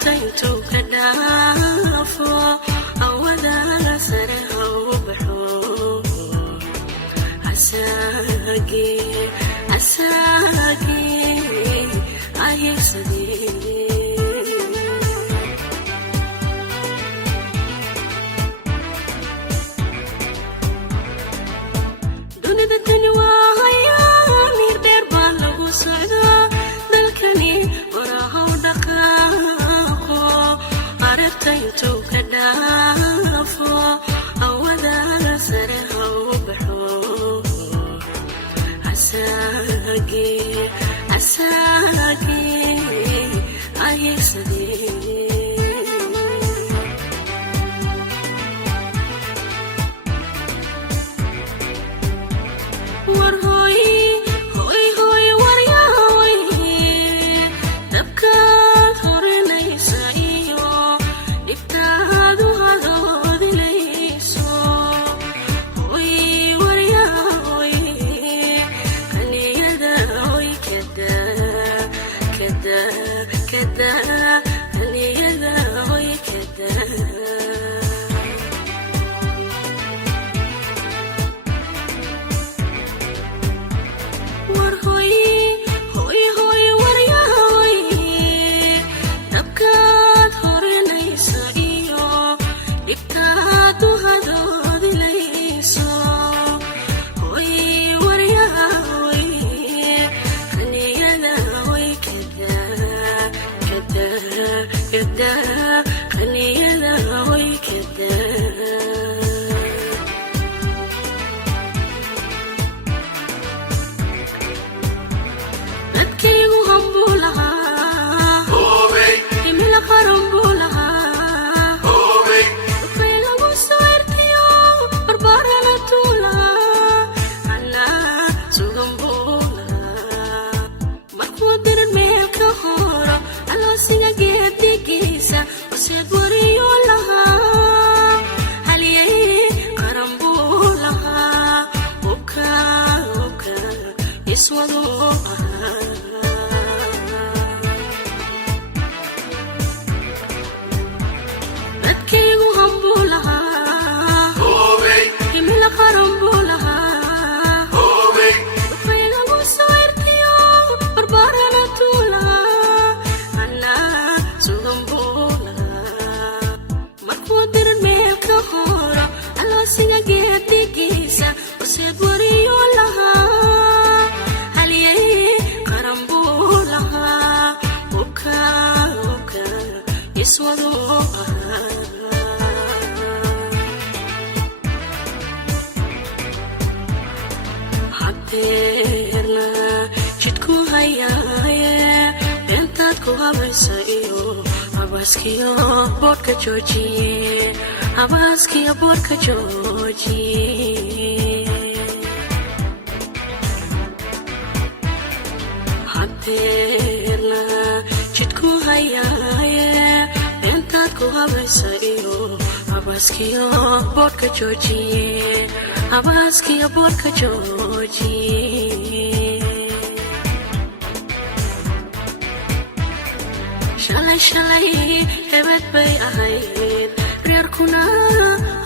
aragtaytu ka dhaafo awadaga sare hawbaxo asagi ayesadi dunida tani waaya mir dheer baa lagu socdaa dalkani warahow dhaqaaqo aragtaytu ka dhaafo awadaga sare hawbaxo asagi ayesadi war hoy waryahoy dabkaad horinaysa iyo dhibtaadu hadoodilayso hoy waryahoy kaniyada hoy kada kaniyada hoy kada war hoy waryahoy dabkaad horinaysa iyo dhibtaadu hadoodilayso hoy waryahoy kaniyada hoy kada kaniyada hoy kada dadkaygu hambuu lahaa himila qaran buu lahaa dukay lagu soo ertiyo barbaarana tuulahaa anaa sugan buu lahaa markuu diran meel ka horo aloosiga geedigiisa horseed wariyo lahaa haliyay qaran buu lahaa uka iswadu dadkaygu hambuu lahaa himila qaran buu lahaa dukay lagu soo ertiyo barbaarana tuulahaa anaa sugan buu lahaa markuu diran meel ka horo aloosiga geedigiisa horseed wariyo lahaa haliyay qaran buu lahaa uka iswadu hadeerna jidku hayaaye beentaad ku habaysa iyo habaaskiyo boodhka joojiye habaaskiyo boodhka joojiye hadeerna jidku hayaaye beentaad ku habaysa iyo habaaskiyo boodhka joojiye habaaskiyo boodhka joojiye shalay hebed bay ahayd reerkuna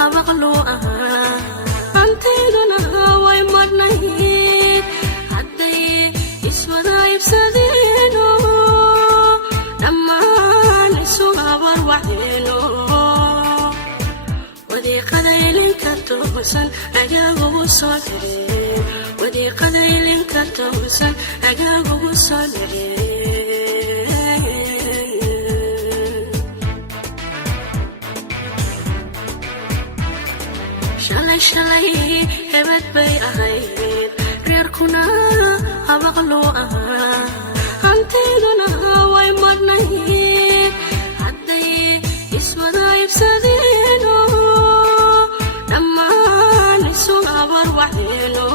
habaqluu ahaa hantayduna way madhnayd hadday iswada ibsadeeno dhammaan isu abarwaceeno wadiiqadaylinka toosan agaagugu soo dhireen wadiiqadaylinka toosan agaagugu soo dhireen shalay hebed bay ahayd reerkuna habaqluu ahaa hantayduna way madhnayd hadday iswada ibsadeeno dhammaan isu abarwaceeno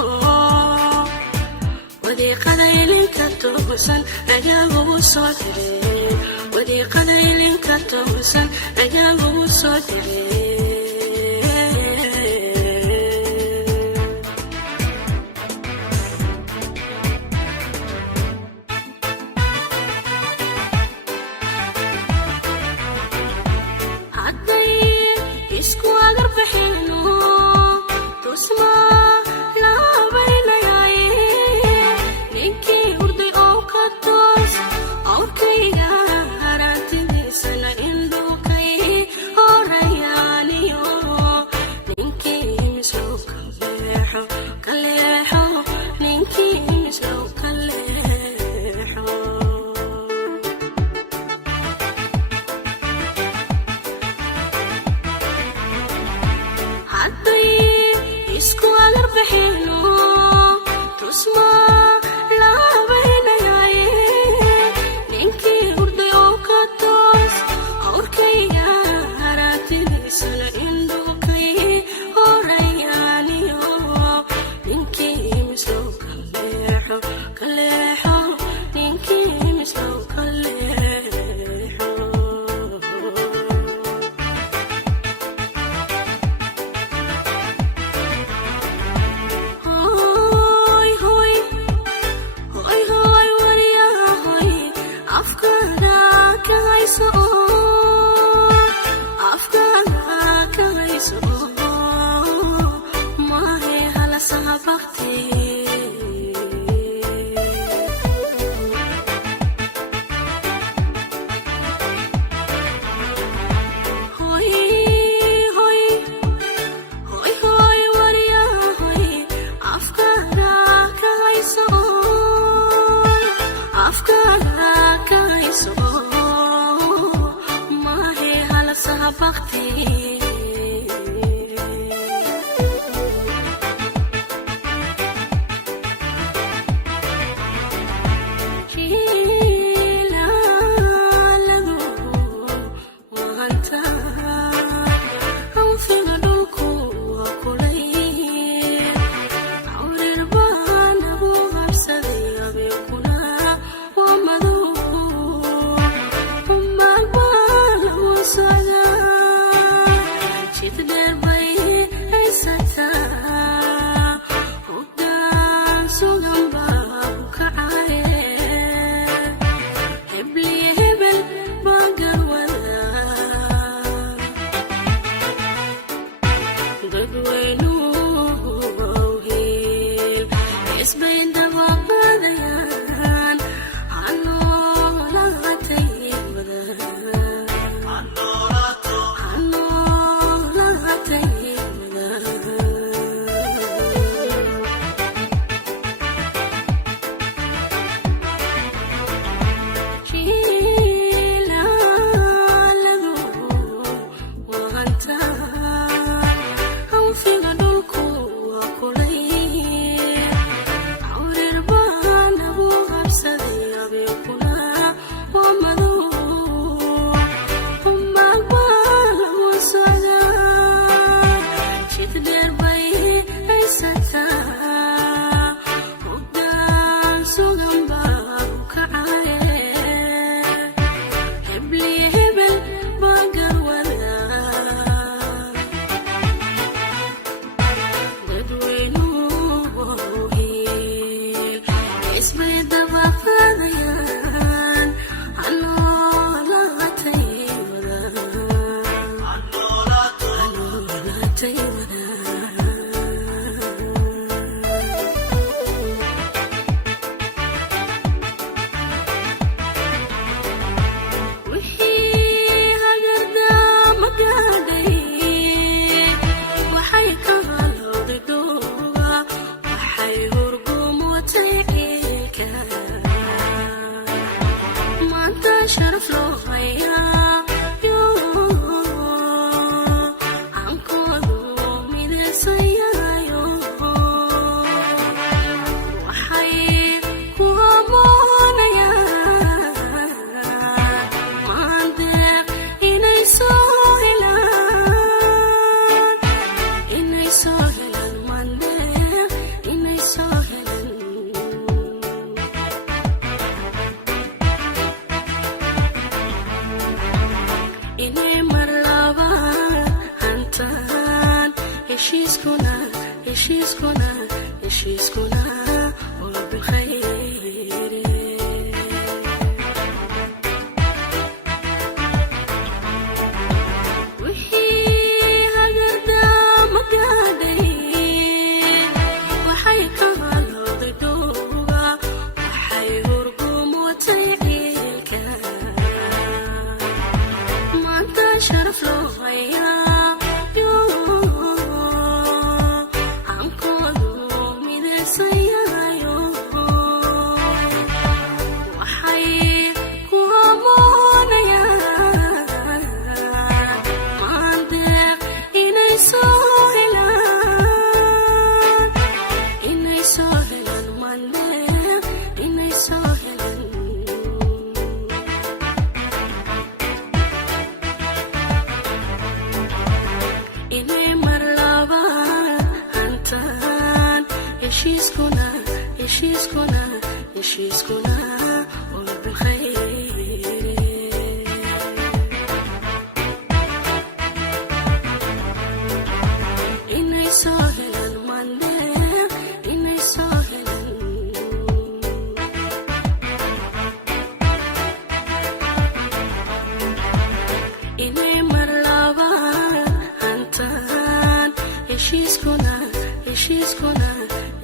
wadiiqadaylinka toosan agaagugu soo dhireen wadiiqadaylinka toosan agaagugu soo dhireen بختي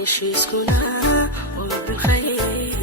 هشيسكنا وبالخير